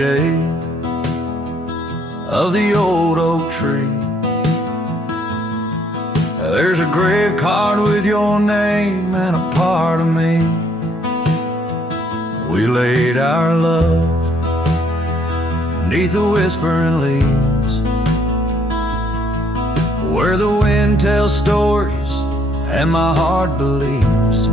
shade of the old oak tree. There's a grave card with your name and a part of me. We laid our love beneath the whispering leaves, where the wind tells stories and my heart believes.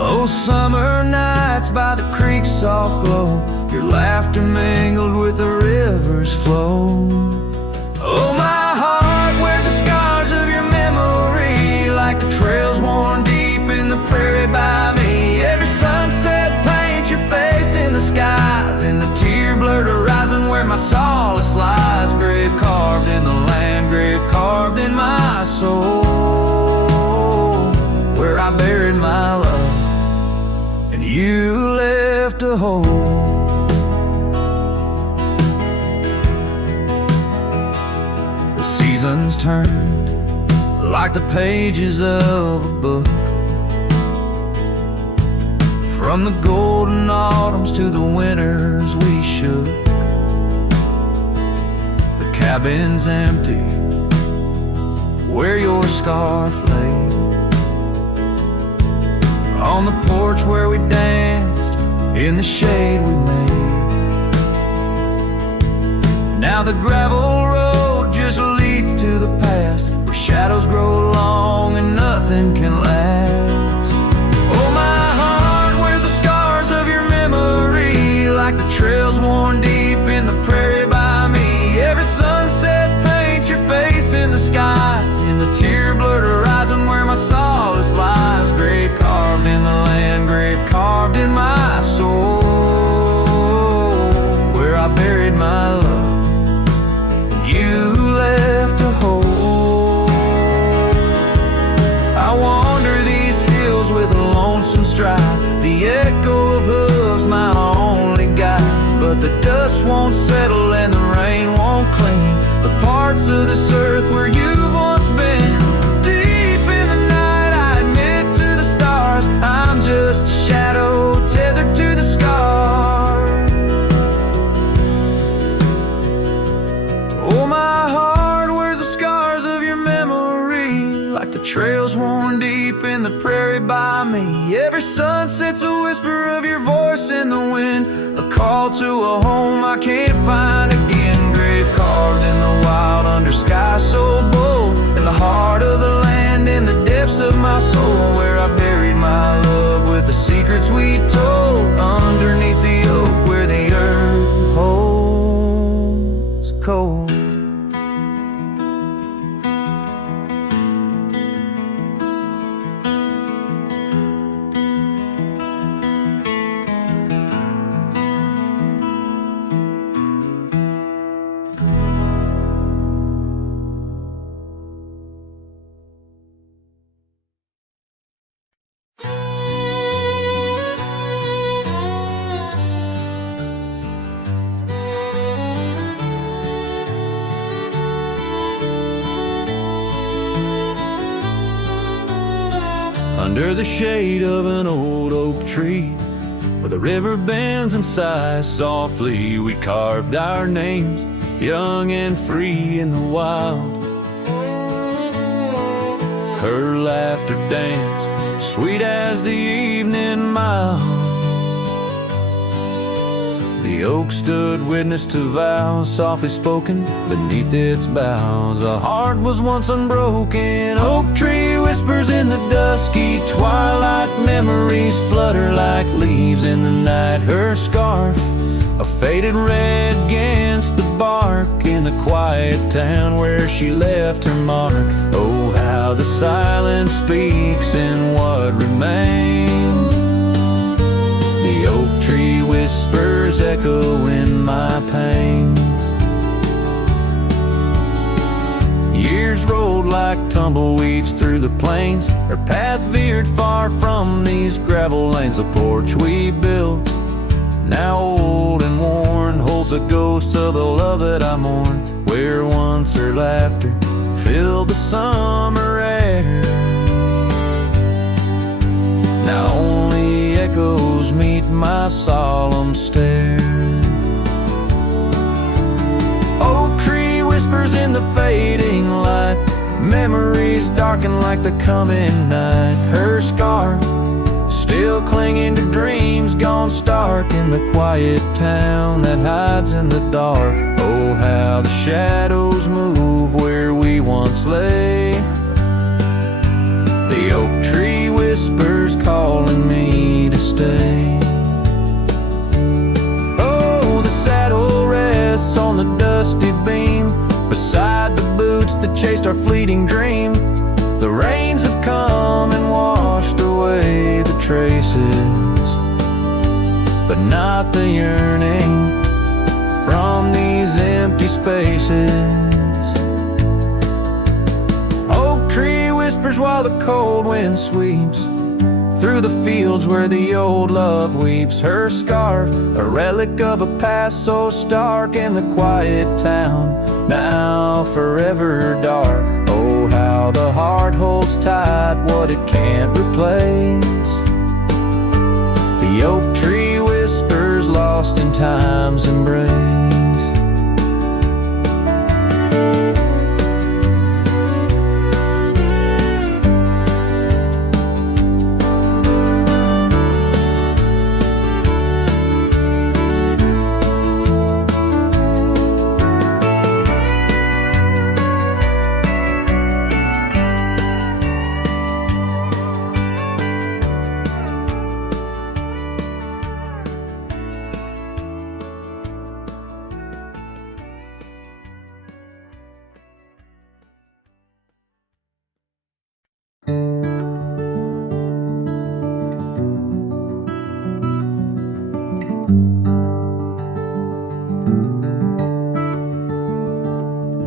Oh, summer nights by the creek's soft glow, your laughter mingled with the river's flow. Oh, my heart wears the scars of your memory, like the trails worn deep in the prairie by me. Every sunset paints your face in the skies, in the tear-blurred horizon where my solace lies. Grave carved in the land, grave carved in my soul, where I buried my love and you left a hole. The seasons turned like the pages of a book, from the golden autumns to the winters we shook. The cabin's empty where your scarf lay, on the porch where we danced in the shade we made. Now the gravel road just leads to the past, where shadows grow long and nothing can last. Oh, my heart wears the scars of your memory, like the trails worn deep in the prairie by me. Every sunset paints your face in the skies, in the tear-blurred horizon where my solace lies. Grave carved in the land, grave carved in my soul, where I buried my love and you left a hole. I wander these hills with a lonesome stride, the echo of hooves my only guide. But the dust won't settle and the rain won't clean the parts of this earth where you've once been. Deep in the night I admit to the stars, I'm just a shadow tethered to the scar. Oh, my heart wears the scars of your memory, like the trails worn deep in the prairie by me. Every sunset's a whisper of your voice in the wind, a call to a home I can't find again. Grave carved in the wild under sky so bold, in the heart of the land, in the depths of my soul, where I buried my love with the secrets we told, underneath the oak where the earth holds cold. Under the shade of an old oak tree, where the river bends and sighs softly, we carved our names, young and free in the wild. Her laughter danced, sweet as the evening mild. The oak stood witness to vows softly spoken beneath its boughs. A heart was once unbroken. Oak tree whispers in the dusky twilight. Memories flutter like leaves in the night. Her scarf, a faded red against the bark, in the quiet town where she left her mark. Oh, how the silence speaks in what remains. The oak tree whispers echo in my pains. Years rolled like tumbleweeds through the plains. Her path veered far from these gravel lanes. The porch we built, now old and worn, holds a ghost of the love that I mourn, where once her laughter filled the summer air. Now only echoes meet my solemn stare. Oak tree whispers in the fading light, memories darken like the coming night. Her scarf still clinging to dreams gone stark in the quiet town that hides in the dark. Oh, how the shadows move where we once lay. The oak tree whispers calling me to stay. Oh, the saddle rests on the dusty beam beside the boots that chased our fleeting dream. The rains have come and washed away the traces, but not the yearning from these empty spaces. Oak tree whispers while the cold wind sweeps through the fields where the old love weeps. Her scarf, a relic of a past so stark in the quiet town, now forever dark. Oh, how the heart holds tight what it can't replace. The oak tree whispers lost in time's embrace.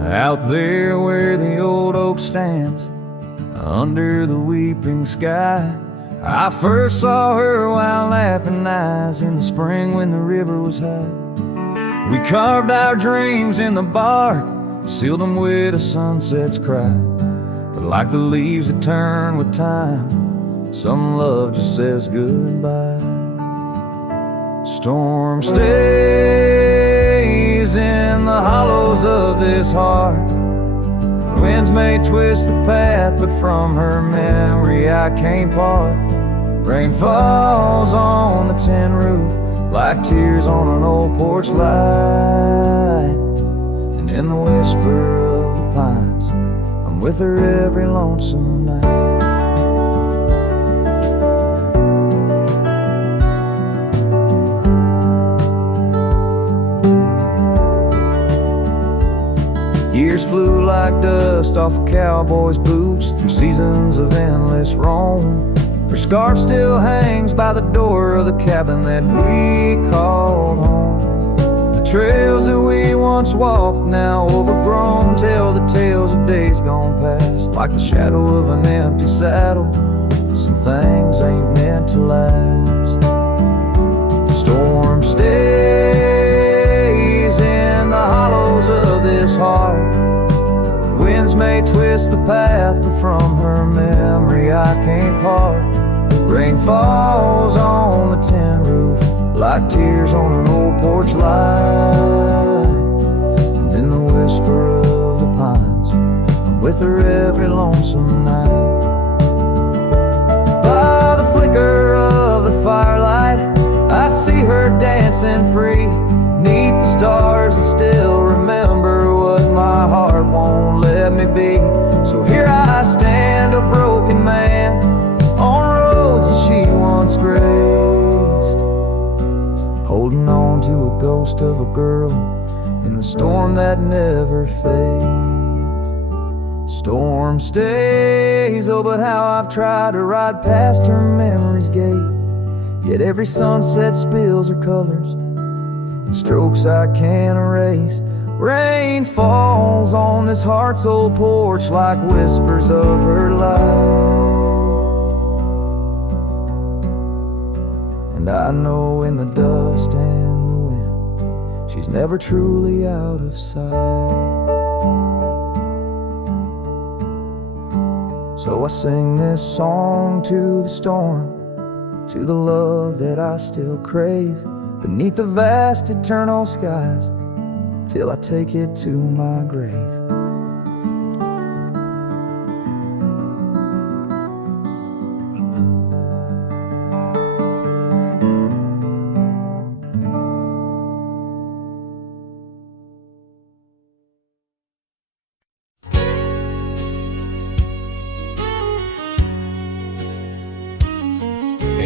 Out there where the old oak stands, under the weeping sky, I first saw her while laughing eyes in the spring when the river was high. We carved our dreams in the bark, sealed them with a sunset's cry. But like the leaves that turn with time, some love just says goodbye. Storm stays in the hollows of this heart. Winds may twist the path, but from her memory I can't part. Rain falls on the tin roof like tears on an old porch light. And in the whisper of the pines, I'm with her every lonesome night. Years flew like dust off a cowboy's boots through seasons of endless roam. Her scarf still hangs by the door of the cabin that we called home. The trails that we once walked, now overgrown, tell the tales of days gone past. Like the shadow of an empty saddle, some things ain't meant to last. The storm stays in the hollows of this heart. Winds may twist the path, but from her memory I can't part. Rain falls on the tin roof like tears on an old porch light. And in the whisper of the pines, I'm with her every lonesome night. By the flicker of the firelight, I see her dancing free. Neath the stars I still remember what my heart won't let me be. So here I stand, a broken man, on roads that she once graced, holding on to a ghost of a girl in the storm that never fades. Storm stays, oh but how I've tried to ride past her memory's gate. Yet every sunset spills her colors in strokes I can't erase. Rain falls on this heart's old porch like whispers of her life. And I know in the dust and the wind, she's never truly out of sight. So I sing this song to the storm, to the love that I still crave beneath the vast eternal skies, till I take it to my grave.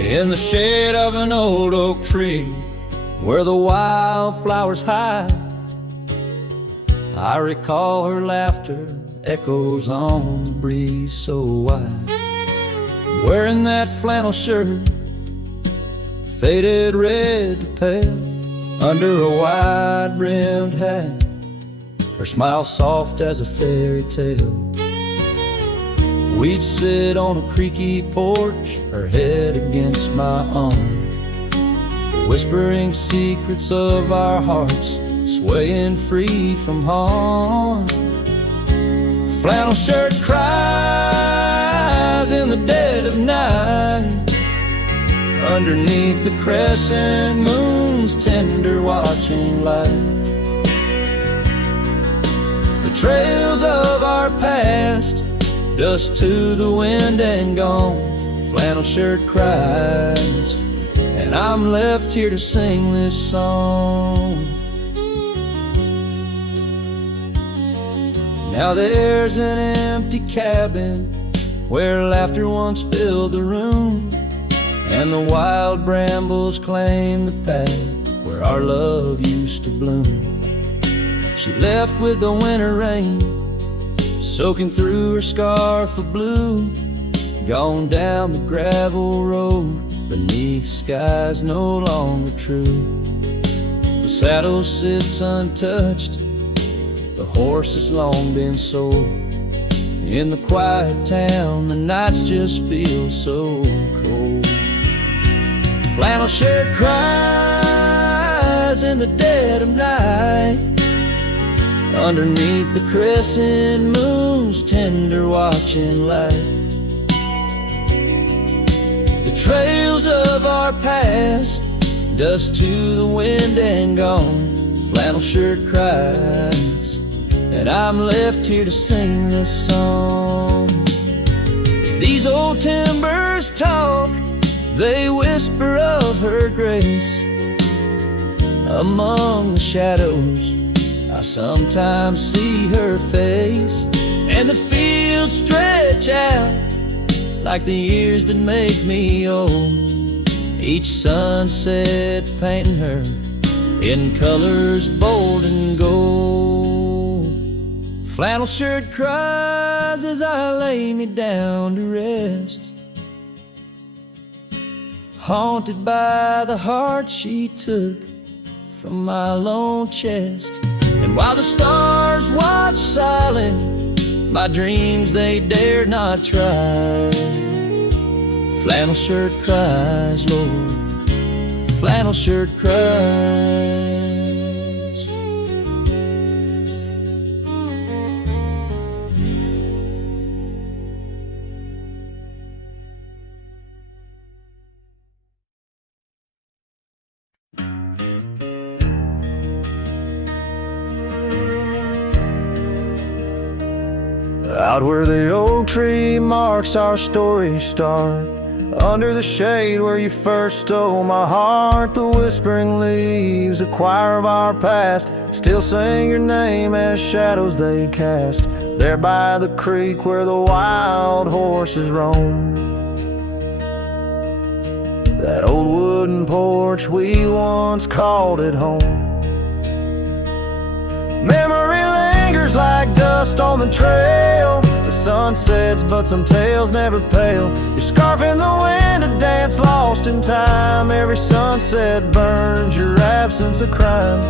In the shade of an old oak tree, where the wildflowers hide, I recall her laughter echoes on the breeze so wide. Wearing that flannel shirt, faded red to pale, under a wide-brimmed hat, her smile soft as a fairy tale. We'd sit on a creaky porch, her head against my arm, whispering secrets of our hearts, swaying free from harm. Flannel shirt cries in the dead of night, underneath the crescent moon's tender watching light. The trails of our past, dust to the wind and gone. Flannel shirt cries, and I'm left here to sing this song. Now there's an empty cabin where laughter once filled the room, and the wild brambles claim the path where our love used to bloom. She left with the winter rain soaking through her scarf of blue, gone down the gravel road beneath skies no longer true. The saddle sits untouched, the horse has long been sold. In the quiet town, the nights just feel so cold. Flannel shirt cries in the dead of night, underneath the crescent moon's tender watching light. The trails of our past, dust to the wind and gone. Flannel shirt cries, and I'm left here to sing this song. If these old timbers talk, they whisper of her grace. Among the shadows, I sometimes see her face, and the fields stretch out like the years that make me old. Each sunset painting her in colors bold and gold. Flannel shirt cries as I lay me down to rest, haunted by the heart she took from my lone chest. And while the stars watch silent, my dreams they dare not try. Flannel shirt cries, Lord, flannel shirt cries. Out where the oak tree marks our story start, under the shade where you first stole my heart, the whispering leaves, a choir of our past, still sing your name as shadows they cast. There by the creek where the wild horses roam, that old wooden porch we once called it home. Memory lingers like dust on the trail, the sun sets but some tales never pale. Your scarf in the wind, a dance lost in time, every sunset burns your absence a crime.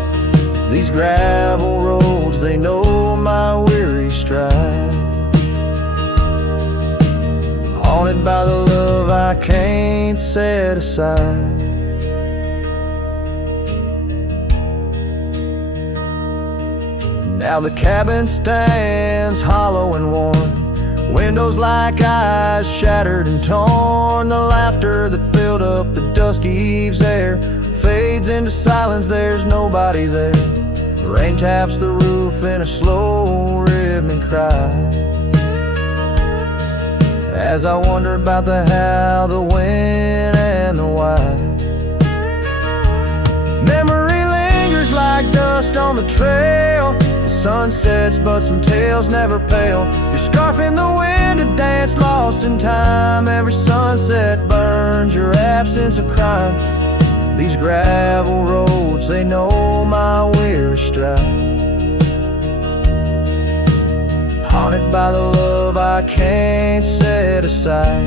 These gravel roads, they know my weary stride, haunted by the love I can't set aside. Now the cabin stands hollow and worn, Windows like eyes shattered and torn. The laughter that filled up the dusky eve's air fades into silence, there's nobody there. The rain taps the roof in a slow rhythmic cry, as I wonder about the how, the when, and the why. Memory lingers like dust on the trail. The sun sets but some tales never pale. Your scarf in the wind, a dance lost in time. Every sunset burns your absence of crime. These gravel roads, they know my weary stride. Haunted by the love I can't set aside.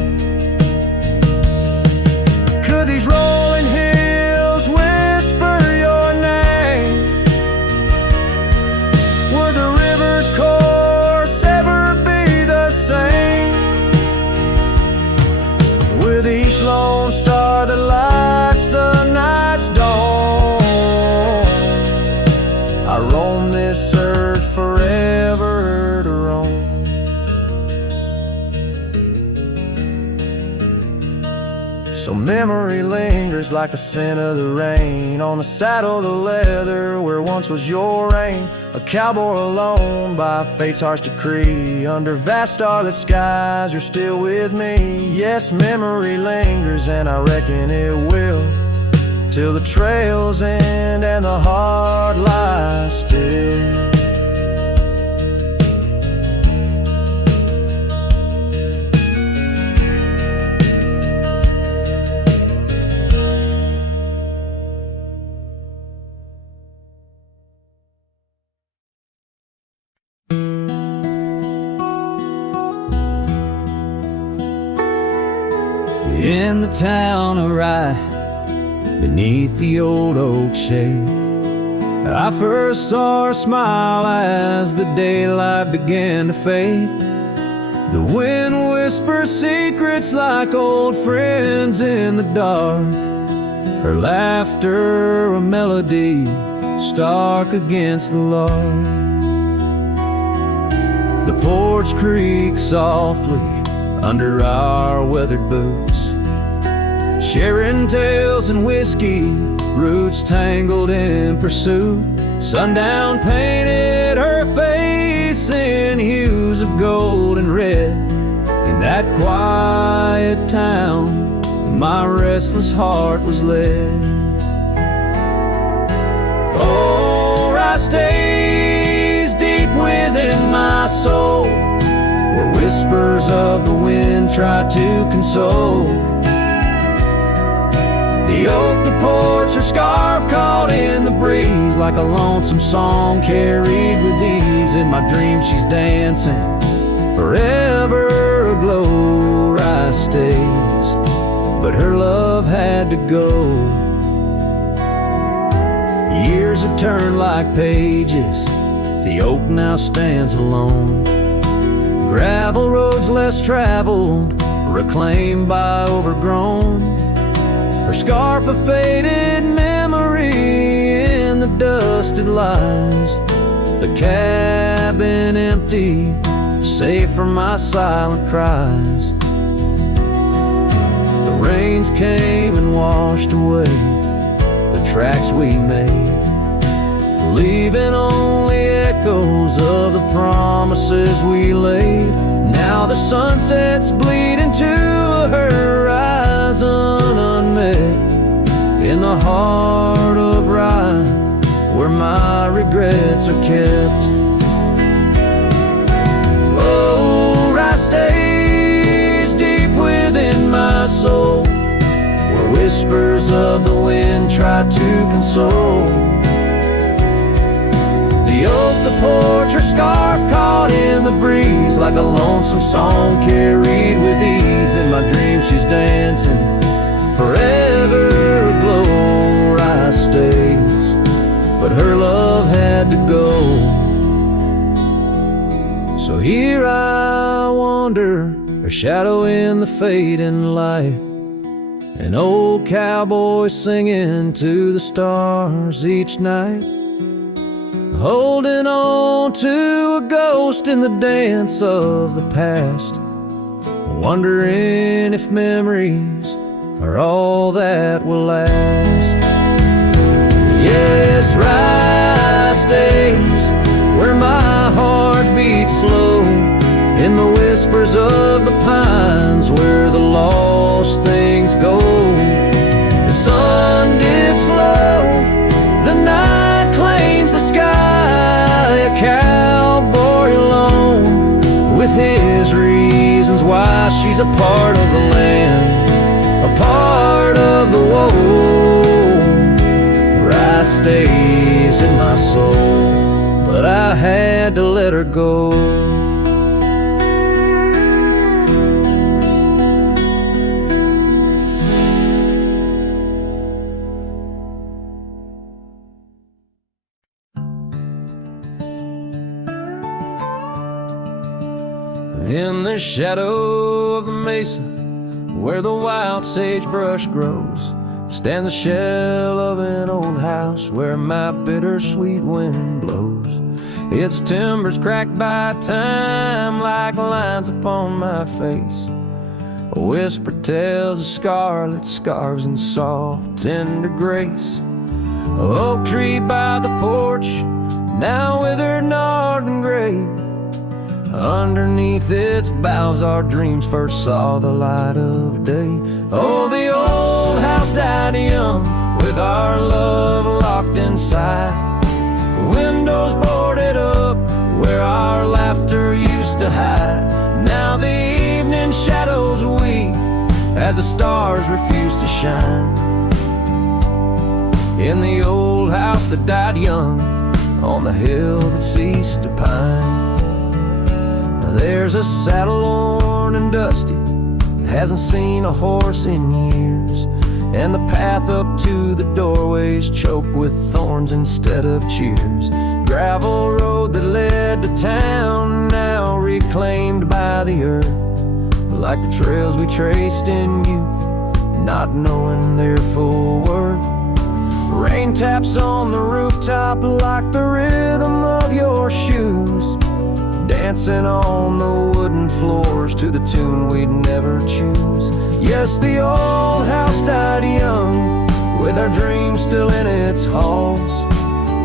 Could these rolling hills whisper your name? Would the river's course ever be the same? With each lone star that lights the night's dawn, I roam this earth forever to roam. So memory lingers like the scent of the rain on the saddle, the leather where once was your reign. A cowboy alone by fate's harsh decree. Under vast starlit skies, you're still with me. Yes, memory lingers, and I reckon it will, till the trails end and the heart lies still. In the town of Rye, beneath the old oak shade, I first saw her smile as the daylight began to fade. The wind whispers secrets like old friends in the dark. Her laughter a melody stark against the lark. The porch creaks softly under our weathered boots, sharing tales and whiskey, roots tangled in pursuit. Sundown painted her face in hues of gold and red. In that quiet town, my restless heart was led. Oh, I stays deep within my soul, where whispers of the wind try to console. The oak, the porch, her scarf caught in the breeze, like a lonesome song carried with ease. In my dreams she's dancing, forever aglow. Rye stays, but her love had to go. Years have turned like pages, the oak now stands alone. Gravel roads less traveled, reclaimed by overgrown. Her scarf a faded memory, in the dust it lies. The cabin empty, safe from my silent cries. The rains came and washed away the tracks we made, leaving only echoes of the promises we laid. Now the sunsets bleed into a horizon unmet, in the heart of Rye, where my regrets are kept. Oh, Rye stays deep within my soul, where whispers of the wind try to console. The oak, the porch, her scarf caught in the breeze, like a lonesome song carried with ease. In my dreams she's dancing, forever aglow. Rye stays, but her love had to go. So here I wander, her shadow in the fading light, an old cowboy singing to the stars each night. holding on to a ghost in the dance of the past, wondering if memories are all that will last. Yes, Rye stays where my heart beats slow, in the whispers of the pines where the lost things go. The sun dips low, the night claims the sky, a cowboy alone with his reasons why. She's a part of the land, a part of the woe. Rye stays in my soul, but I had to let her go. In the shadow of the mesa, where the wild sagebrush grows, stands the shell of an old house where my bittersweet wind blows. Its timbers cracked by time like lines upon my face. A whisper tells of scarlet scarves and soft, tender grace. A oak tree by the porch, now withered, gnarled, and gray. Underneath its boughs our dreams first saw the light of day. Oh, the old house died young, with our love locked inside. Windows boarded up, where our laughter used to hide. Now the evening shadows weep, as the stars refuse to shine. In the old house that died young, on the hill that ceased to pine. There's a saddle worn and dusty, hasn't seen a horse in years, and the path up to the doorway's choked with thorns instead of cheers. Gravel road that led to town, now reclaimed by the earth, like the trails we traced in youth, not knowing their full worth. Rain taps on the rooftop like the rhythm of your shoes, dancing on the wooden floors to the tune we'd never choose. Yes, the old house died young, with our dreams still in its halls,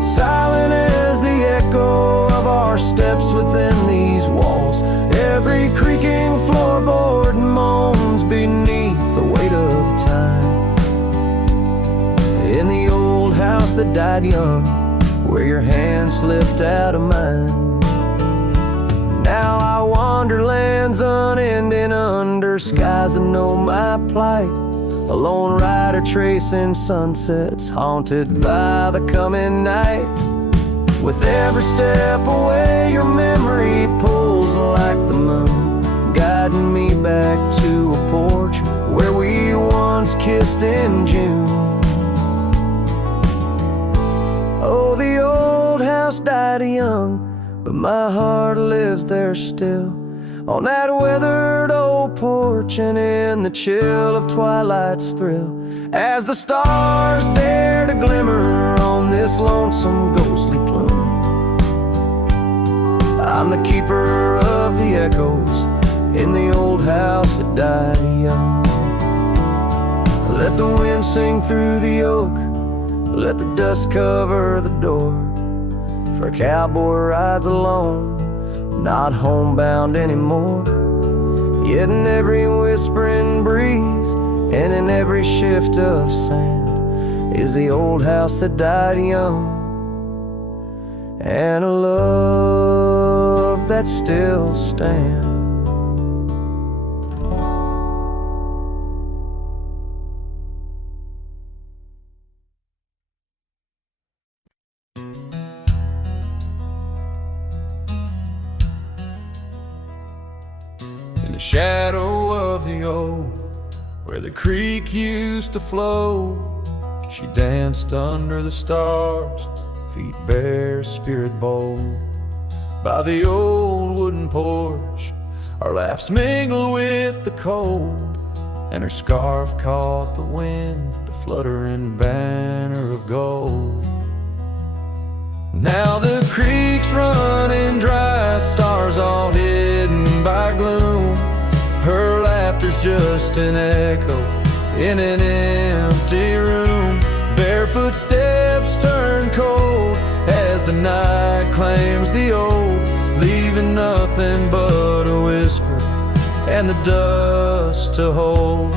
silent as the echo of our steps within these walls. Every creaking floorboard moans beneath the weight of time. In the old house that died young, where your hand slipped out of mine. Now I wander lands unending under skies that know my plight. A lone rider tracing sunsets, haunted by the coming night. With every step away, your memory pulls like the moon, guiding me back to a porch where we once kissed in June. Oh, the old house died young, but my heart lives there still, on that weathered old porch and in the chill of twilight's thrill, as the stars dare to glimmer on this lonesome ghostly plume. I'm the keeper of the echoes in the old house that died young. Let the wind sing through the oak, let the dust cover the door, for a cowboy rides alone, not homebound anymore. Yet in every whispering breeze and in every shift of sand is the old house that died young, and a love that still stands. In the shadow of the old, where the creek used to flow, she danced under the stars, feet bare, spirit bold. By the old wooden porch, our laughs mingled with the cold, and her scarf caught the wind, a fluttering banner of gold. Now the creek's running dry, stars all hidden by gloom. Her laughter's just an echo in an empty room. Barefoot steps turn cold as the night claims the old, leaving nothing but a whisper and the dust to hold.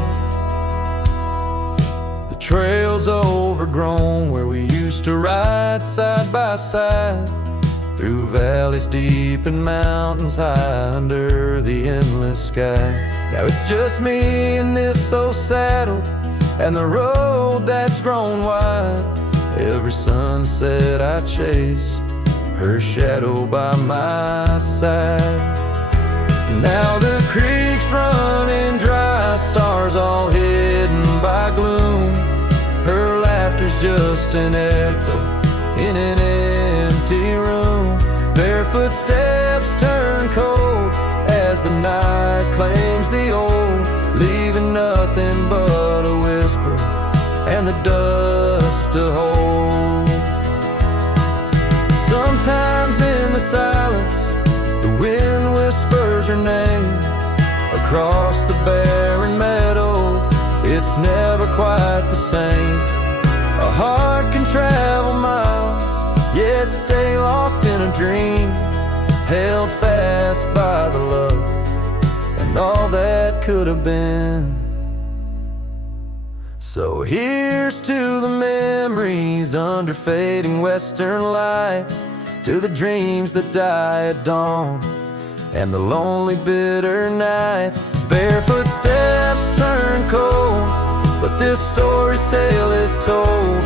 The trail's overgrown where we used to ride side by side, through valleys deep and mountains high under the endless sky. Now it's just me in this old saddle and the road that's grown wide. Every sunset I chase, her shadow by my side. Now the creek's running dry, stars all hidden by gloom. Her laughter's just an echo in an empty room. Barefoot steps turn cold as the night claims the old, leaving nothing but a whisper and the dust to hold. Sometimes in the silence, the wind whispers her name. Across the barren meadow, it's never quite the same. A heart can travel miles, yet stay lost in a dream, held fast by the love and all that could have been. So here's to the memories under fading western lights, to the dreams that die at dawn and the lonely bitter nights. Barefoot steps turn cold, but this story's tale is told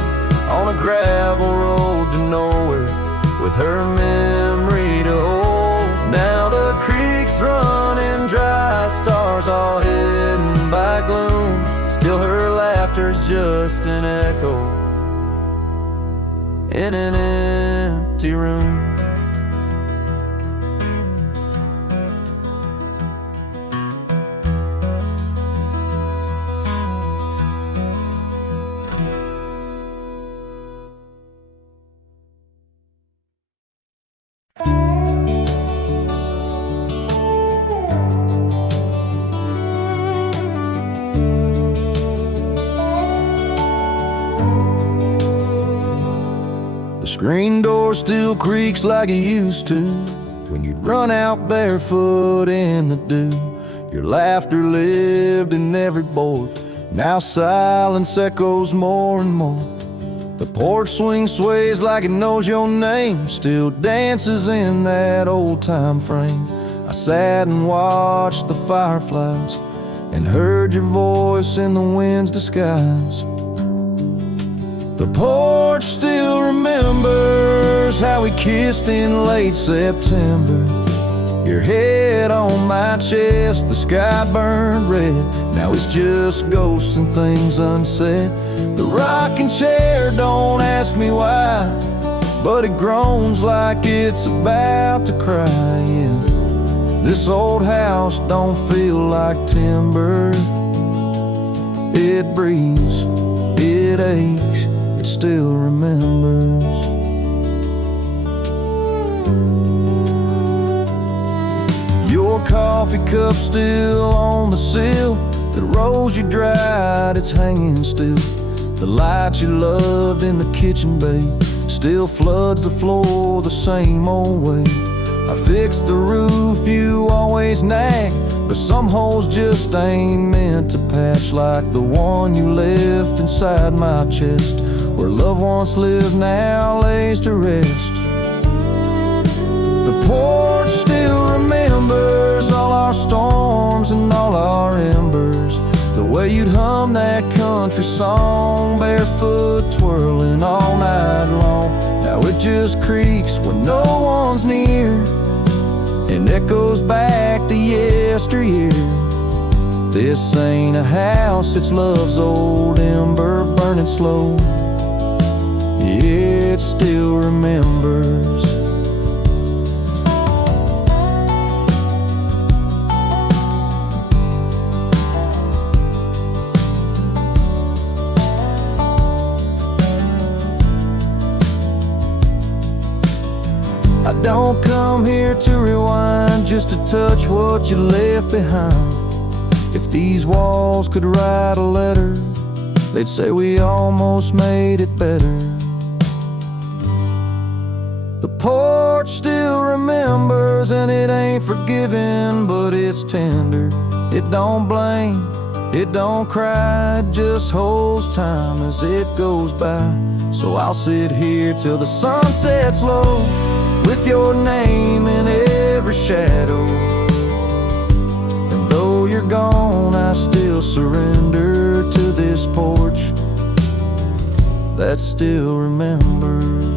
on a gravel road to nowhere, with her memory to hold. Now the creek's running dry, stars all hidden by gloom. Still her laughter's just an echo in an empty room. Screen door still creaks like it used to when you'd run out barefoot in the dew. Your laughter lived in every board, now silence echoes more and more. The porch swing sways like it knows your name, still dances in that old time frame. I sat and watched the fireflies and heard your voice in the wind's disguise. The porch still remembers how we kissed in late September. Your head on my chest, the sky burned red. Now it's just ghosts and things unsaid. The rocking chair, don't ask me why, but it groans like it's about to cry. Yeah. This old house don't feel like timber. It breathes, it aches, it still remembers. Your coffee cup still on the sill, the rose you dried, it's hanging still. The light you loved in the kitchen bay still floods the floor the same old way. I fixed the roof you always nag, but some holes just ain't meant to patch, like the one you left inside my chest, where love once lived now lays to rest. The porch still remembers all our storms and all our embers, the way you'd hum that country song, barefoot twirling all night long. Now it just creaks when no one's near and echoes back to yesteryear. This ain't a house, it's love's old ember burning slow. It still remembers. I don't come here to rewind, just to touch what you left behind. If these walls could write a letter, they'd say we almost made it better. The porch still remembers, and it ain't forgiving, but it's tender. It don't blame, it don't cry, it just holds time as it goes by. So I'll sit here till the sun sets low, with your name in every shadow. And though you're gone, I still surrender to this porch that still remembers.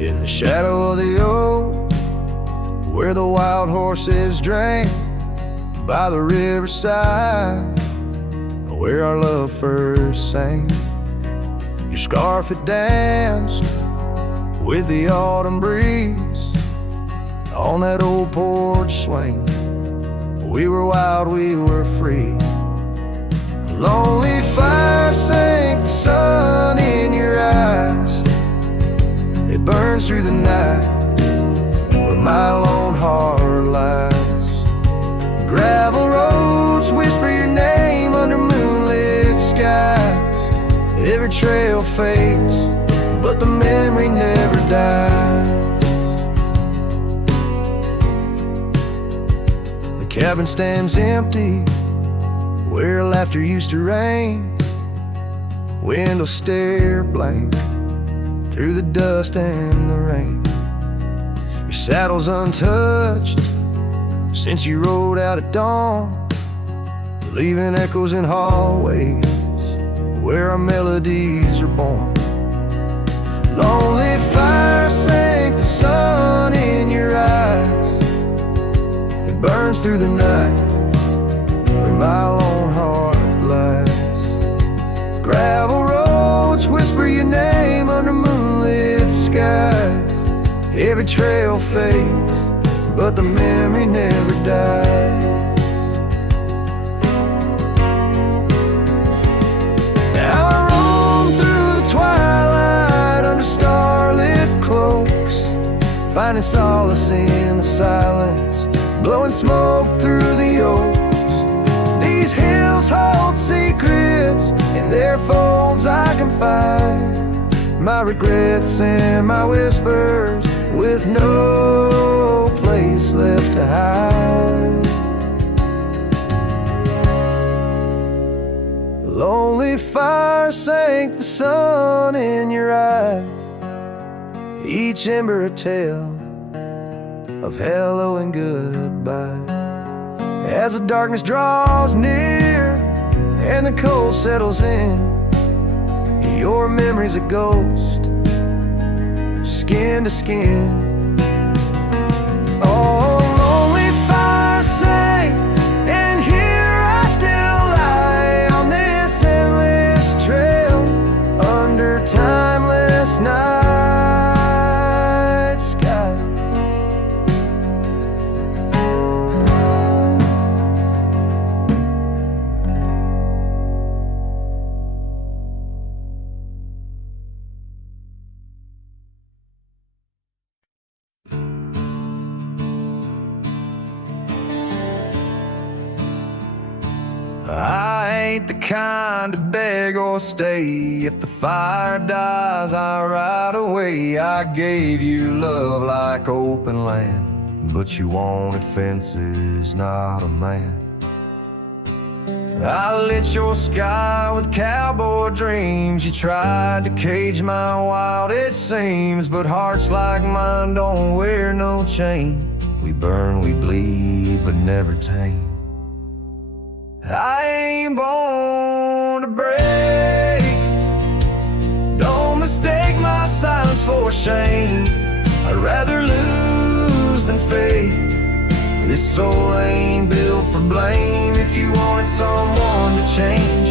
In the shadow of the oak, where the wild horses drank, by the riverside, where our love first sang. Your scarf had danced with the autumn breeze on that old porch swing. We were wild, we were free. A lonely fire sank the sun in your eyes. It burns through the night where my lone heart lies. Gravel roads whisper your name under moonlit skies. Every trail fades, but the memory never dies. The cabin stands empty where laughter used to rain. Windows stare blank through the dust and the rain. Your saddle's untouched since you rode out at dawn, leaving echoes in hallways where our melodies are born. Lonely fire sank the sun in your eyes. It burns through the night where my lone heart lies. Gravel roads whisper your name under moonlit skies. Every trail fades, but the memory never dies. Now I roam through the twilight under starlit cloaks, finding solace in the silence, blowing smoke through the oaks. These hills hold secrets, in their folds I confide my regrets and my whispers, with no place left to hide. Lonely fire sank the sun in your eyes, each ember a tale of hello and goodbye. As the darkness draws near and the cold settles in, your memory's a ghost, skin to skin. Oh, lonely fire sank, and here I still lie on this endless trail under timeless night sky. I ain't the kind to beg or stay. If the fire dies, I ride away. I gave you love like open land, but you wanted fences, not a man. I lit your sky with cowboy dreams. You tried to cage my wild, it seems, but hearts like mine don't wear no chain. We burn, we bleed, but never tame. I ain't born to break. Don't mistake my silence for shame. I'd rather lose than fade This soul ain't built for blame. If you wanted someone to change,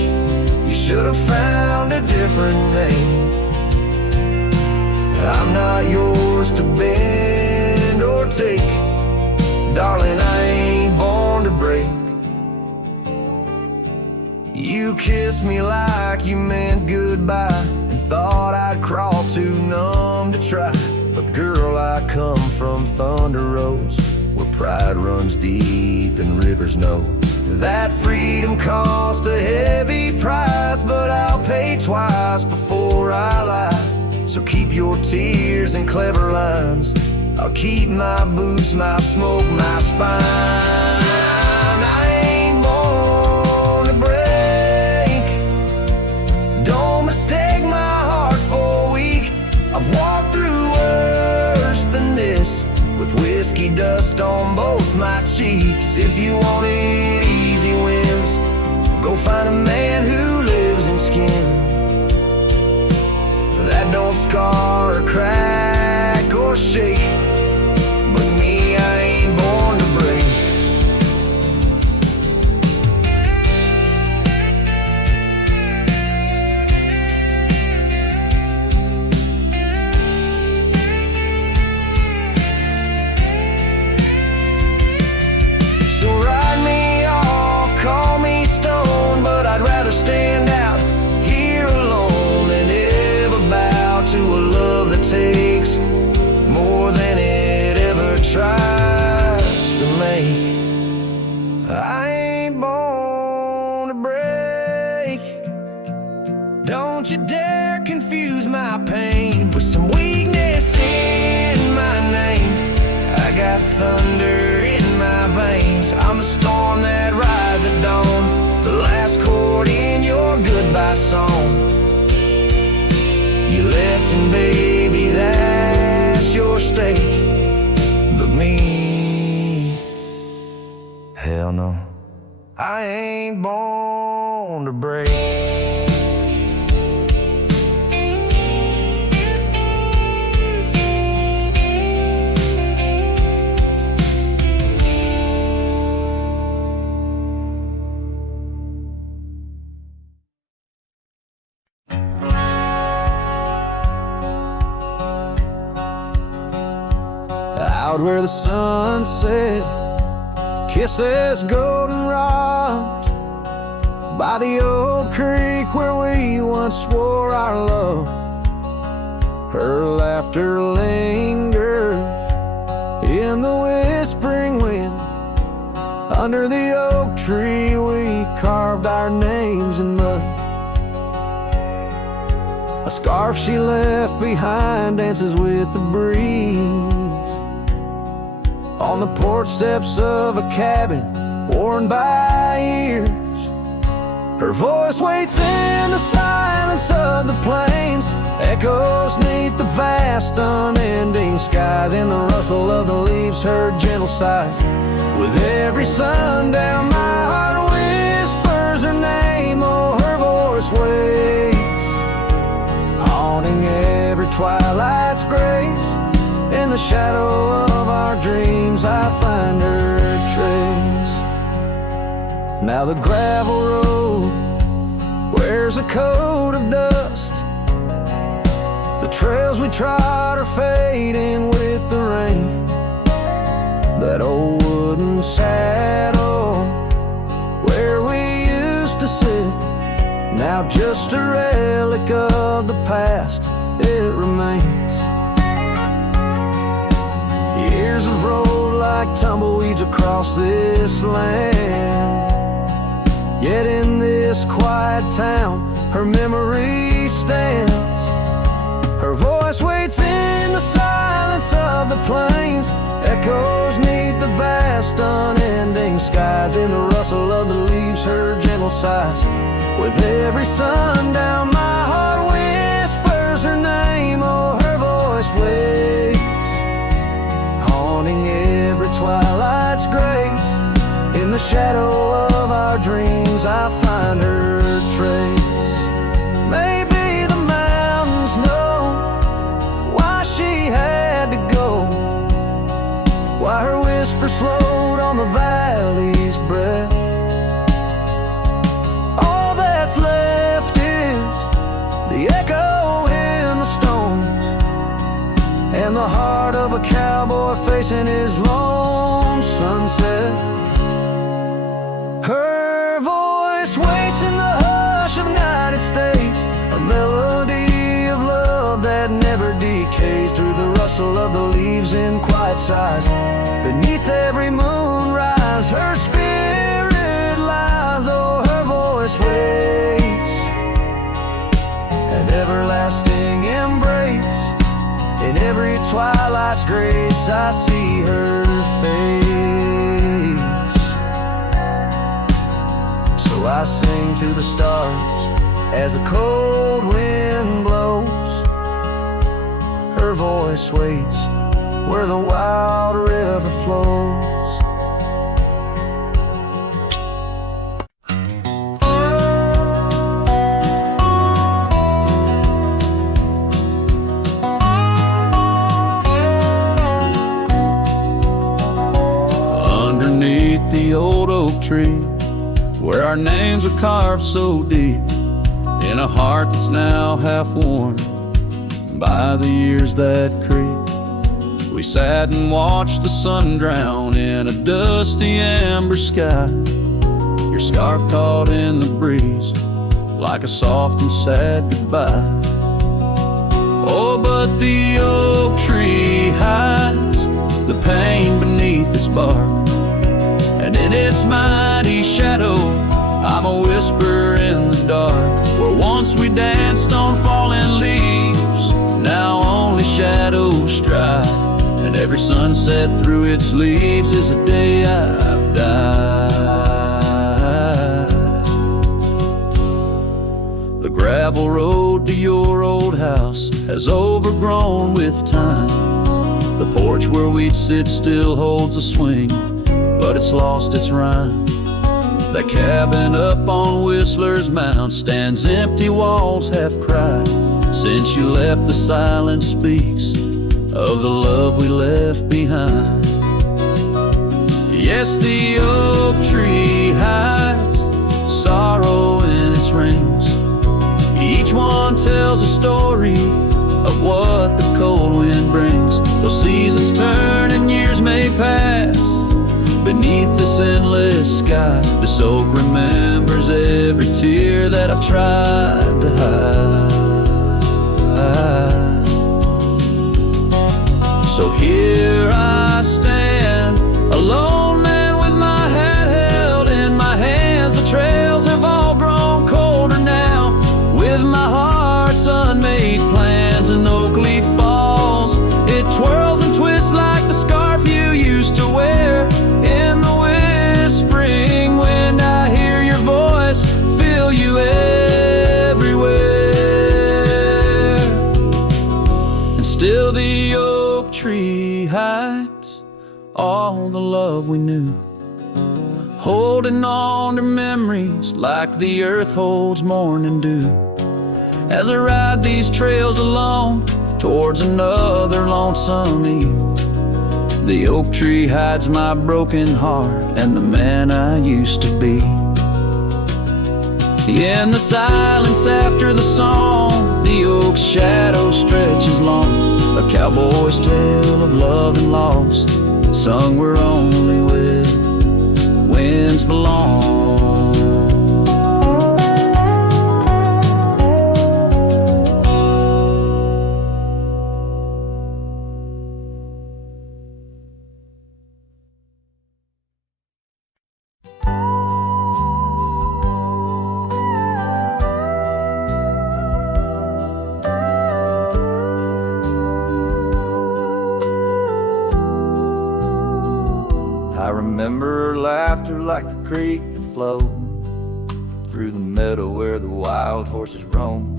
you should have found a different name. I'm not yours to bend or take. Darling, I ain't born to break. You kissed me like you meant goodbye, and thought I'd crawl too numb to try. But girl, I come from Thunder Roads, where pride runs deep and rivers know. That freedom cost a heavy price, but I'll pay twice before I lie. So keep your tears and clever lines. I'll keep my boots, my smoke, my spine. I ain't born to break. Don't mistake my heart for weak. I've walked through worse than this, with whiskey dust on both my cheeks. If you wanted easy wins, go find a man who lives in skin that don't scar or crack or shake. But me, I ain't born to break. So write me off, call me stone, but I'd rather stand out here alone than ever bow to a love that takes more than it ever tries to make. I ain't born to break. Don't you dare confuse my pain with some weakness in my name. I got thunder in my veins. I'm the storm that rides at dawn, the last chord in your goodbye song. You left and baby, that's your stake. But me, hell no, I ain't born to break. Out where the sun set, kisses goldenrod, by the old creek where we once swore our love. Her laughter lingers in the whispering wind. Under the oak tree we carved our names in mud. A scarf she left behind dances with the breeze on the porch steps of a cabin worn by years. Her voice waits in the silence of the plains, echoes neath the vast unending skies. In the rustle of the leaves her gentle sighs. With every sundown my heart whispers her name. Oh, her voice waits, haunting every twilight's grace. In the shadow of our dreams I find her trace. Now the gravel road wears a coat of dust. The trails we trod are fading with the rain. That old wooden saddle where we used to sit, now just a relic of the past, it remains. Years have rolled like tumbleweeds across this land, yet in this quiet town her memory stands. Her voice waits in the silence of the plains, echoes neath the vast unending skies. In the rustle of the leaves her gentle sighs. With every sundown my heart whispers her name. Oh, her voice waits, haunting every twilight's grace. In the shadow of our dreams I find her trace. Maybe the mountains know why she had to go, why her whisper slowed on chasing his lone sunset. Her voice waits in the hush of night. It stays a melody of love that never decays. Through the rustle of the leaves in quiet sighs, beneath every moonrise, her spirit lies. Oh, her voice waits, an everlasting embrace. In every twilight's grace, I see her face. So I sing to the stars as a cold wind blows. Her voice waits where the wild river flows. Underneath the old oak tree, where our names are carved so deep, in a heart that's now half worn by the years that creep, we sat and watched the sun drown in a dusty amber sky. Your scarf caught in the breeze like a soft and sad goodbye. Oh, but the oak tree hides the pain beneath its bark, and in its mighty shadow I'm a whisper in the dark. Where once we danced on fallen leaves, now only shadows stride, and every sunset through its leaves is a day I've died. The gravel road to your old house has overgrown with time. The porch where we'd sit still holds a swing, but it's lost its rhyme. That cabin up on Whistler's Mound stands empty, walls half cried. Since you left, the silence speaks of the love we left behind. Yes, the oak tree hides sorrow in its rings. Each one tells a story of what the cold wind brings. Though seasons turn and years may pass, beneath this endless sky, this oak remembers every tear that I've tried to hide. So here I stand, a lone man with my hat held in my hands. The trails have all grown colder now, with my heart's unmade plans. And oak leaf falls, it twirls and twists like the scarf you used to wear. In the whispering wind I hear your voice, feel you everywhere. And still the oak tree hides all the love we knew, holding on to memories like the earth holds morning dew. As I ride these trails alone towards another lonesome eve, the oak tree hides my broken heart and the man I used to be. In the silence after the song, the oak's shadow stretches long, a cowboy's tale of love and loss, sung where only winds belong. I remember her laughter like the creek that flowed through the meadow where the wild horses roam.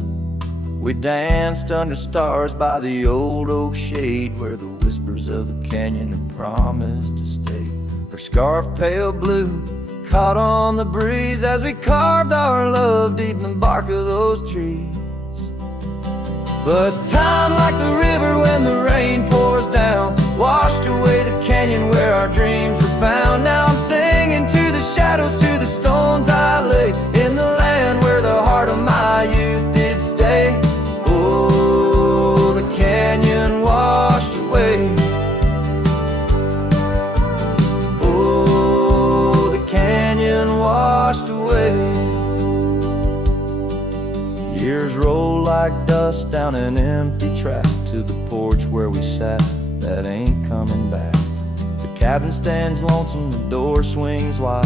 We danced under stars by the old oak shade, where the whispers of the canyon had promised to stay. Her scarf pale blue caught on the breeze as we carved our love deep in the bark of those trees. But time, like the river when the rain pours down, washed away the canyon where our dreams were found. Now I'm singing to the shadows, to the stones I lay, in the land where the heart of my youth did stay. Oh, the canyon washed away us down an empty track to the porch where we sat that ain't coming back. The cabin stands lonesome, the door swings wide,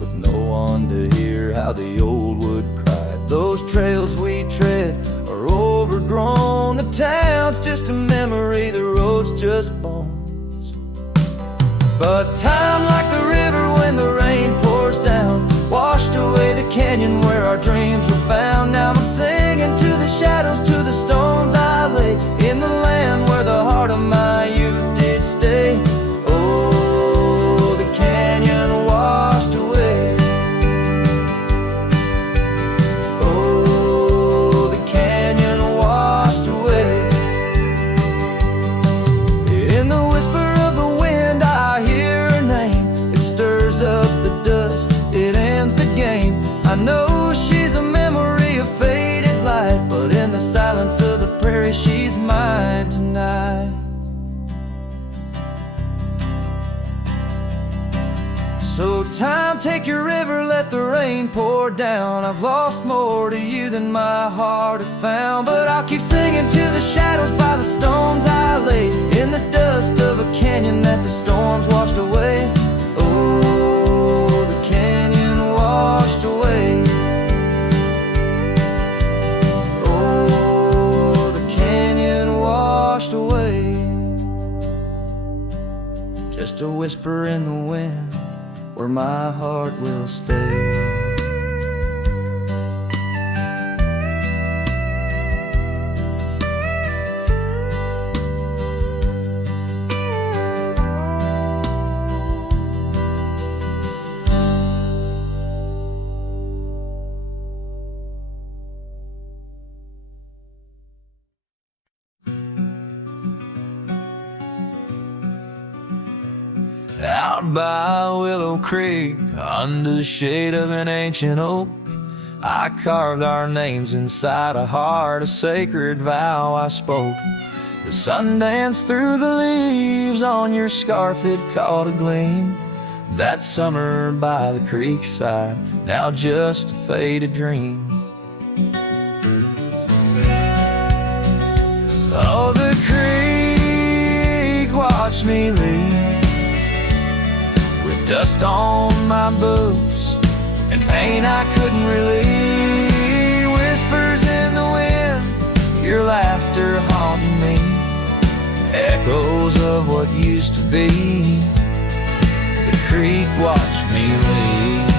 with no one to hear how the old wood cried. Those trails we tread are overgrown, the town's just a memory, the road's just bones. But time, like the river when the rain pours down, washed away the canyon where our dreams were found. Now I'm singing to the shadows, to the stones I lay in the land where the heart of my youth did stay. Oh, the canyon washed away. Oh, the canyon washed away. In the whisper of the wind I hear her name. It stirs up the dust, it ends the game. I know she's a memory of faded light, but in the silence of the prairie she's mine tonight. So time, take your river, let the rain pour down. I've lost more to you than my heart had found, but I'll keep singing to the shadows by the stones I lay in the dust of a canyon that the storms washed away. Oh, the canyon washed away. Oh, the canyon washed away. Just a whisper in the wind where my heart will stay. Out by Willow Creek, under the shade of an ancient oak, I carved our names inside a heart, a sacred vow I spoke. The sun danced through the leaves on your scarf, it caught a gleam. That summer by the creek side, now just a faded dream. Oh, the creek watched me leave, dust on my boots and pain I couldn't relieve. Whispers in the wind, your laughter haunting me, echoes of what used to be. The creek watched me leave.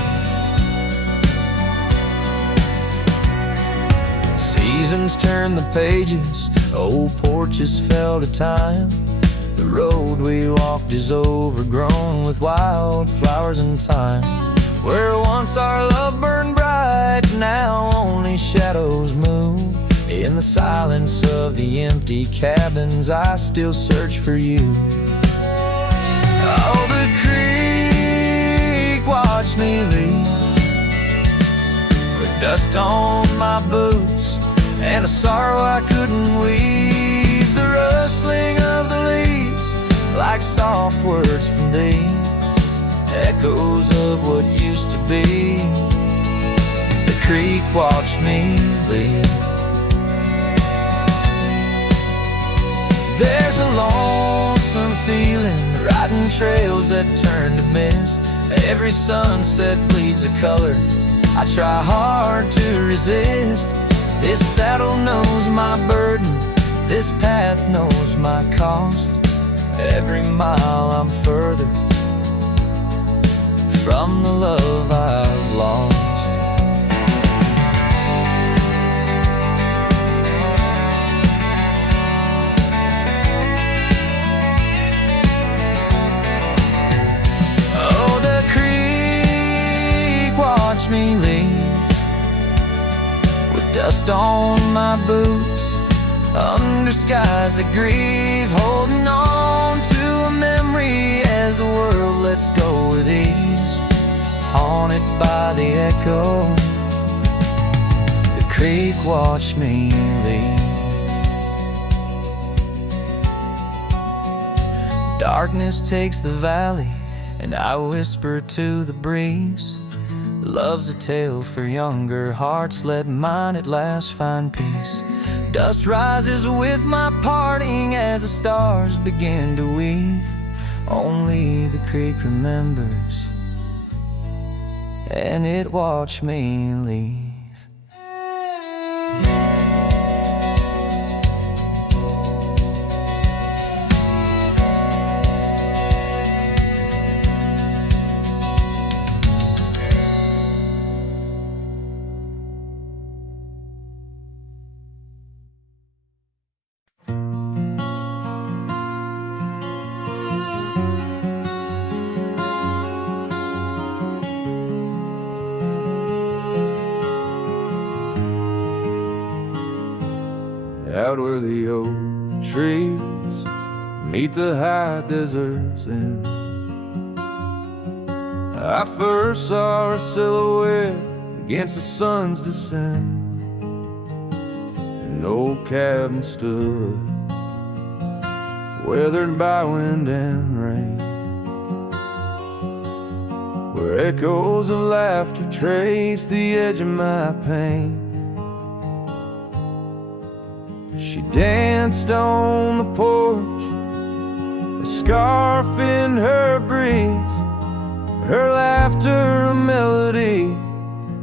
Seasons turn the pages, old porches fell to time. The road we walked is overgrown with wildflowers and thyme. Where once our love burned bright, now only shadows move. In the silence of the empty cabins, I still search for you. Oh, the creek watched me leave, with dust on my boots and a sorrow I couldn't weave. The rustling of the leaves, like soft words from thee, echoes of what used to be. The creek watched me leave. There's a lonesome feeling, riding trails that turn to mist. Every sunset bleeds a color I try hard to resist. This saddle knows my burden, this path knows my cost. Every mile I'm further from the love I've lost. Oh, the creek watched me leave, with dust on my boots, under skies that grieve, holding on to a memory as the world lets go with ease, haunted by the echo. The creek watched me leave. Darkness takes the valley, and I whisper to the breeze, Love's a tale for younger hearts, let mine at last find peace. Dust rises with my parting as the stars begin to weave. Only the creek remembers, and it watched me leave. Out where the oak trees meet the high deserts end, I first saw her silhouette against the sun's descent. An old cabin stood, weathered by wind and rain, where echoes of laughter traced the edge of my pain. She danced on the porch, a scarf in her breeze, her laughter a melody,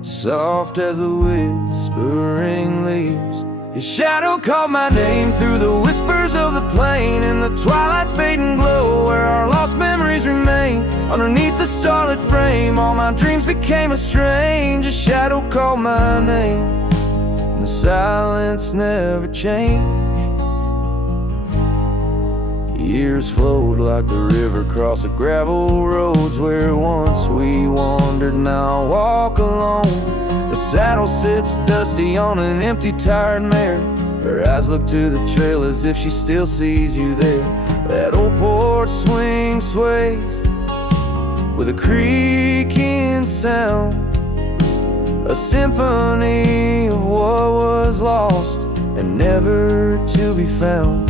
soft as the whispering leaves. His shadow called my name through the whispers of the plain, in the twilight's fading glow where our lost memories remain. Underneath the starlit frame, all my dreams became a strange. A shadow called my name, the silence never changed. Years flowed like the river across the gravel roads where once we wandered, now I walk alone. The saddle sits dusty on an empty, tired mare. Her eyes look to the trail as if she still sees you there. That old porch swing sways with a creaking sound, a symphony of what was lost and never to be found.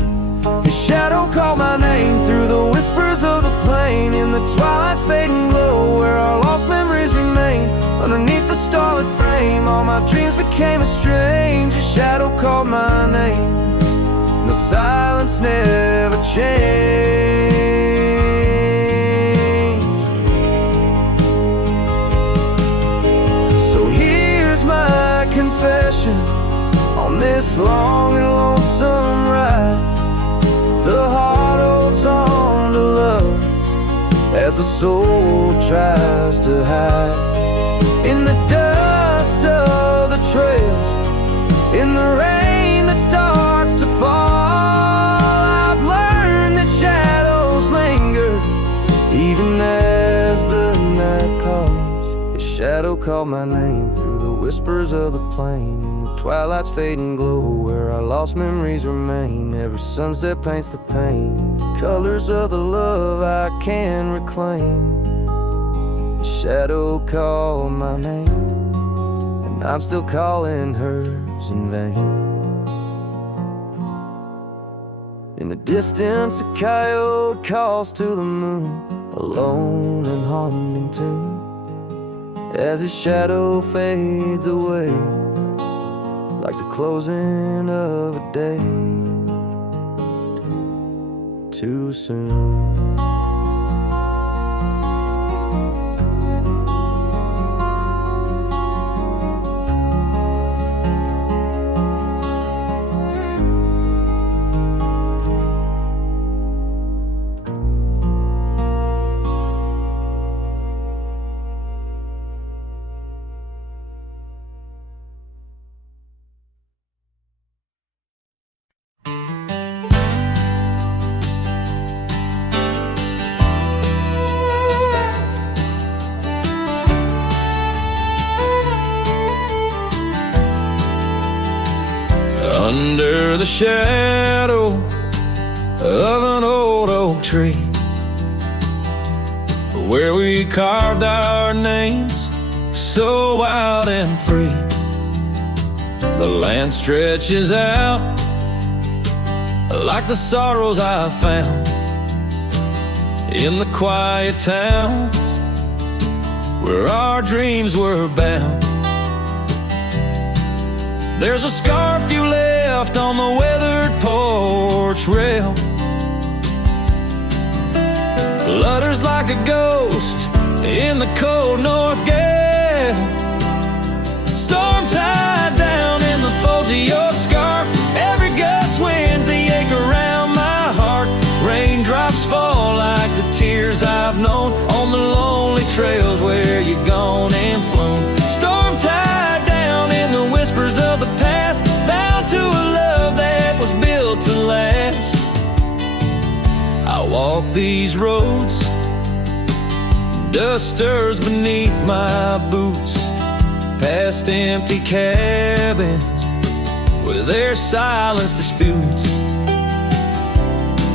His shadow called my name through the whispers of the plain, in the twilight's fading glow where our lost memories remain. Underneath the starlit frame, all my dreams became a strange. His shadow called my name, and the silence never changed. Confession on this long and lonesome ride. The heart holds on to love as the soul tries to hide. In the dust of the trails, in the rain that starts to fall, I've learned that shadows linger even as the night calls. His shadow called my name through the whispers of the plain, in the twilight's fading glow where our lost memories remain. Every sunset paints the pain, colors of the love I can reclaim. The shadow called my name, and I'm still calling hers in vain. In the distance a coyote calls to the moon, a lone and haunting tune, as his shadow fades away like the closing of a day too soon. Under the shadow of an old oak tree, where we carved our names so wild and free, the land stretches out like the sorrows I've found in the quiet towns where our dreams were bound. There's a scarf you left on the weathered porch rail, flutters like a ghost in the cold north gale. Storm tied down in the folds of your scarf, every gust winds the ache around my heart. Raindrops fall like the tears I've known on the lonely trails where you've gone and flown. Storm tied down in the whispers of the past, bound to a love that was built to last. I walk these roads, dust stirs beneath my boots, past empty cabins with their silence disputes.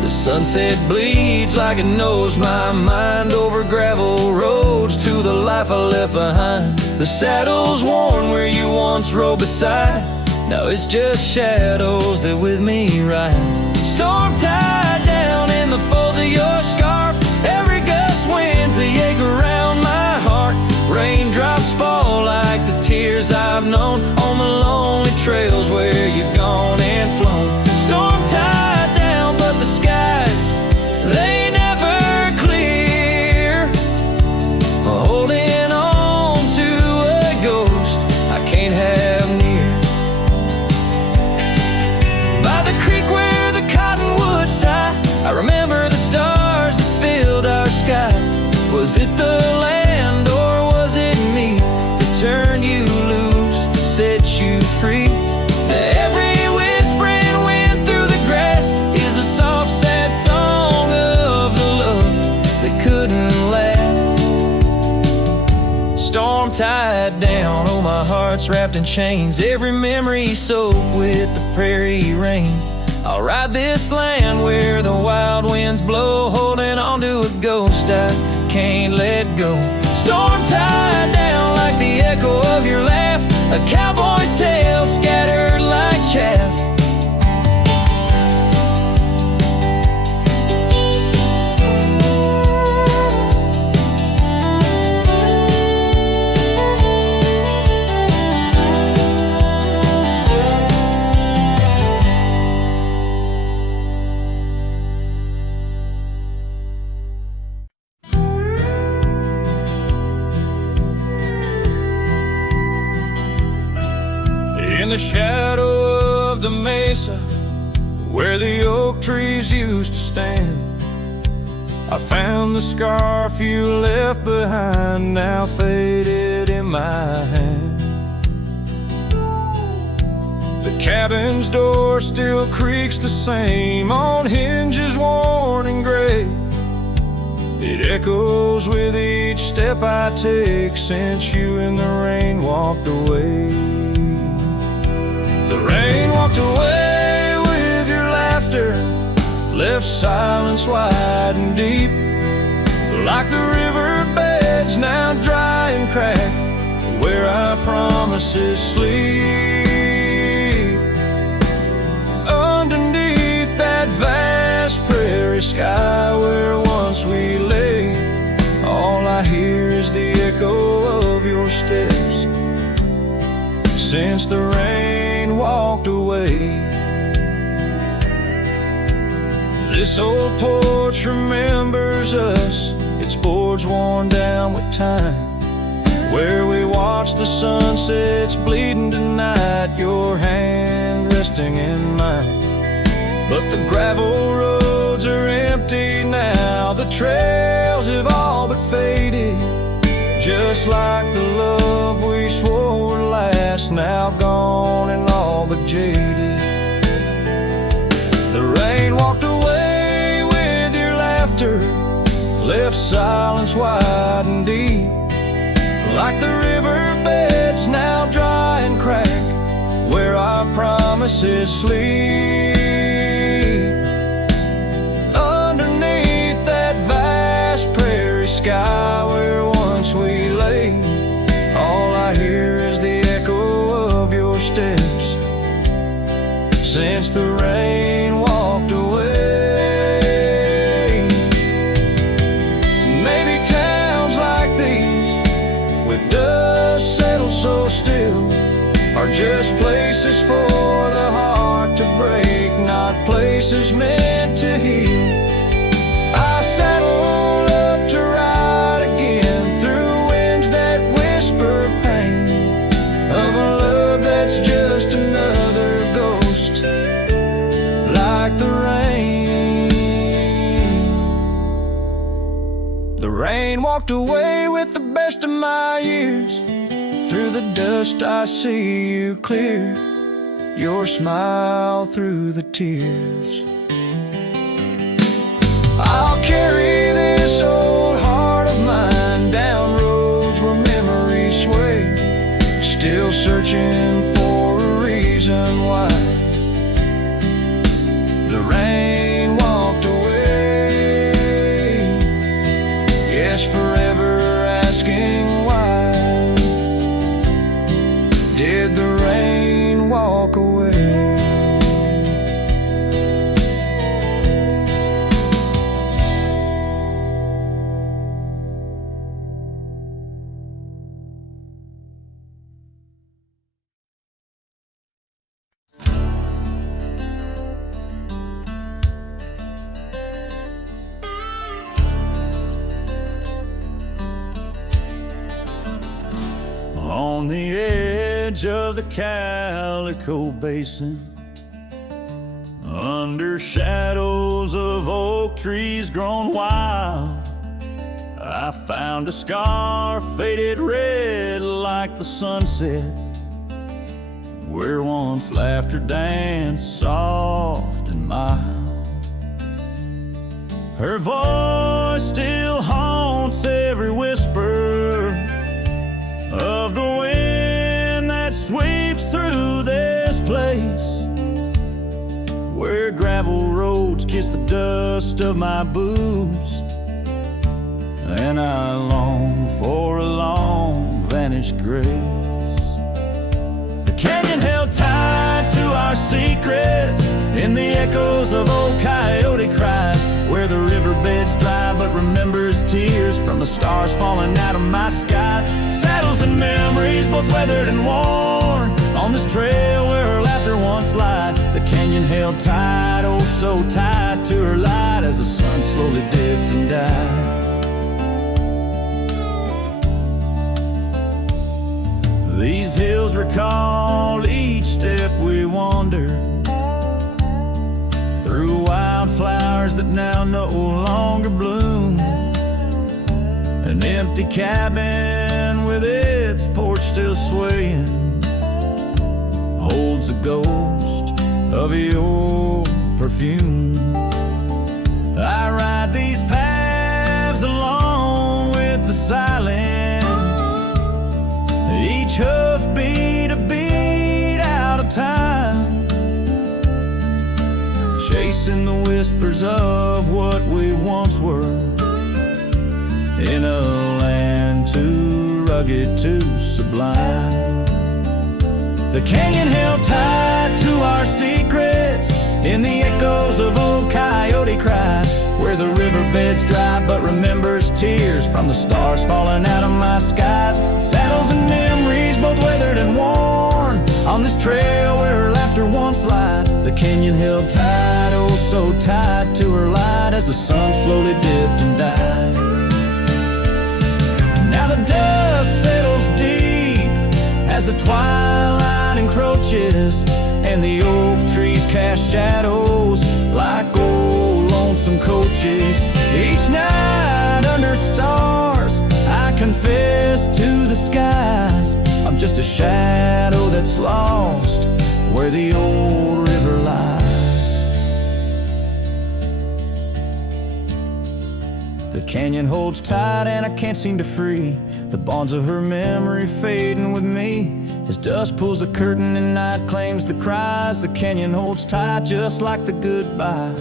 The sunset bleeds like it knows my mind, over gravel roads to the life I left behind. The saddle's worn where you once rode beside, now it's just shadows that with me ride. Storm tied down in the folds of your scarf, every gust winds the ache around my heart. Raindrops fall like the tears I've known on the lonely trails where you've gone and flown. Storm tied down, but the skies, they never clear. Holding on to a ghost I can't have near. By the creek where the cottonwoods sigh, I remember the stars that filled our sky. Was it the land or was it me that turned you loose, set you free? Every whispering wind through the grass is a soft, sad song of the love that couldn't last. Storm tied down, oh my heart's wrapped in chains, every memory soaked with the prairie rains. I'll ride this land where the wild winds blow, holding on to a ghost I can't let go. Storm tied down like the echo of your laugh, a cowboy's tale scattered like chaff. In the shadow of the mesa where the oak trees used to stand, I found the scarf you left behind, now faded in my hand. The cabin's door still creaks the same, on hinges worn and gray. It echoes with each step I take since you in the rain walked away. The rain walked away with your laughter, left silence wide and deep, like the riverbeds now dry and cracked, where our promises sleep. Underneath that vast prairie sky where once we lay, all I hear is the echo of your steps since the rain walked away. This old porch remembers us, its boards worn down with time, where we watch the sunsets bleeding tonight, your hand resting in mine. But the gravel roads are empty now, the trails have all but faded, just like the love we swore would last, now gone and all but jaded. The rain walked away with your laughter, left silence wide and deep, like the riverbeds now dry and cracked, where our promises sleep. Underneath that vast prairie sky where once we lay, all I hear is the echo of your steps since the rain walked away. Maybe towns like these are just places for the heart to break, not places meant to heal. I saddle up to ride again through winds that whisper pain of a love that's just another ghost, like the rain. The rain walked away with the best of my years. Through the dust I see you clear, your smile through the tears. I'll carry this old heart of mine down roads where memories sway, still searching for a reason why the rain walked away. Yes, forever asking why did the rain walk away? On the edge of the Calico Basin, under shadows of oak trees grown wild, I found a scar faded red like the sunset, where once laughter danced soft and mild. Her voice still haunts every whisper of the wind that sweeps through this place, where gravel roads kiss the dust of my boots, and I long for a long vanished grace. The canyon held tight to our secrets in the echoes of old coyote cries, where the riverbed's dry but remembers tears from the stars falling out of my skies. Saddles and memories, both weathered and worn, on this trail where her laughter once lied. The canyon held tight, oh so tight to her light, as the sun slowly dipped and died. These hills recall each step we wandered, through wildflowers that now no longer bloom. An empty cabin with its porch still swaying holds a ghost of your perfume. I ride these paths alone with the silence, each hoofbeat a beat out of time, chasing the whispers of what we once were, in a land too rugged, too sublime. The canyon held tight to our secrets in the echoes of old coyote cries, where the riverbed's dry but remembers tears from the stars falling out of my skies. Saddles and memories, both weathered and worn, on this trail where her laughter once lied. The canyon held tight, oh so tight to her light, as the sun slowly dipped and died. Now the dust settles deep as the twilight encroaches, and the oak trees cast shadows like old lonesome coaches. Each night under stars I confess to the skies, I'm just a shadow that's lost where the old river lies. The canyon holds tight and I can't seem to free the bonds of her memory fading with me. As dusk pulls the curtain and night claims the cries, the canyon holds tight just like the goodbye.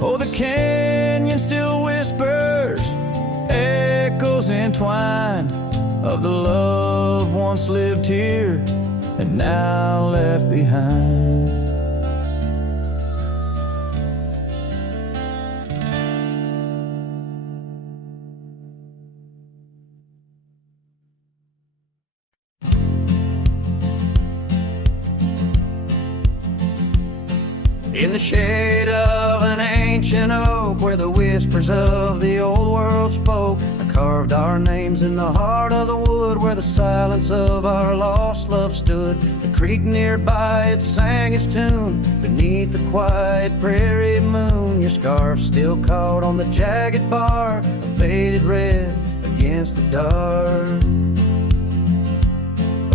Oh, the canyon still whispers, echoes entwined, of the love once lived here and now left behind. In the shade of an ancient oak, where the whispers of the old world spoke, I carved our names in the heart of the wood, where the silence of our lost love stood. The creek nearby, it sang its tune beneath the quiet prairie moon. Your scarf still caught on the jagged bark, a faded red against the dark.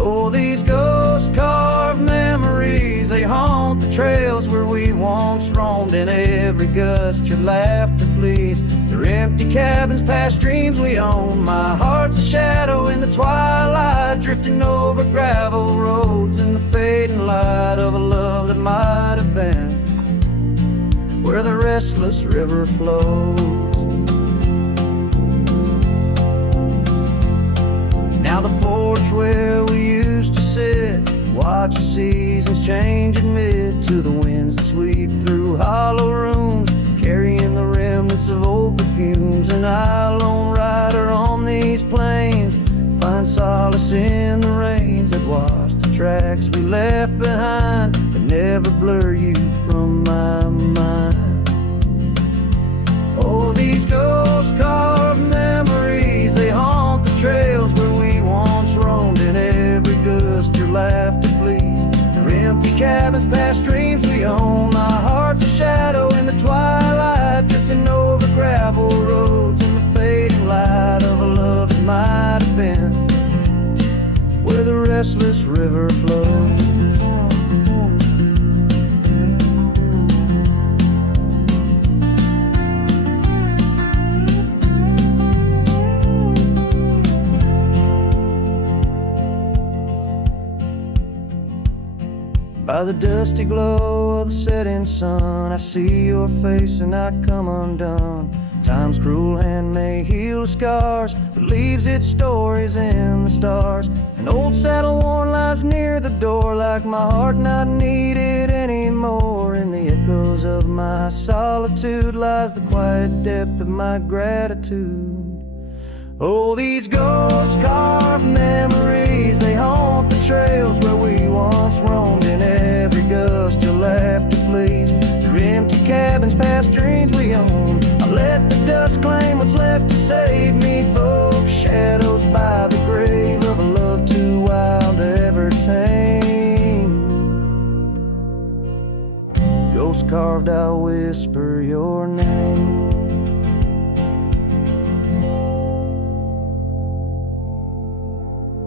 Oh, these ghost-carved memories, they haunt the trails where we once roamed. In every gust your laughter flees through empty cabins past dreams we own. My heart's a shadow in the twilight, drifting over gravel roads in the fading light of a love that might have been where the restless river flows. Now the porch where we used to sit, watch the seasons change, admit to the winds that sweep through hollow rooms, carrying the remnants of old perfumes. And I, lone rider on these plains, find solace in the rains that wash the tracks we left behind, but never blur you from my mind. Oh, these ghost-carved memories, they haunt the trails where we once roamed. In every gust your laughter flees through empty cabins past dreams we own. My heart's a shadow in the twilight, drifting over gravel roads in the fading light of a love that might have been where the restless river flows. By the dusty glow of the setting sun, I see your face and I come undone. Time's cruel hand may heal the scars, but leaves its stories in the stars. An old saddle worn lies near the door, like my heart not needed anymore. In the echoes of my solitude lies the quiet depth of my gratitude. Oh, these ghost-carved memories, they haunt the trails where we once roamed. In every gust your laughter flees through empty cabins past dreams we own. I let the dust claim what's left to save me, folks. Shadows by the grave of a love too wild to ever tame. Ghost carved, I'll whisper your name.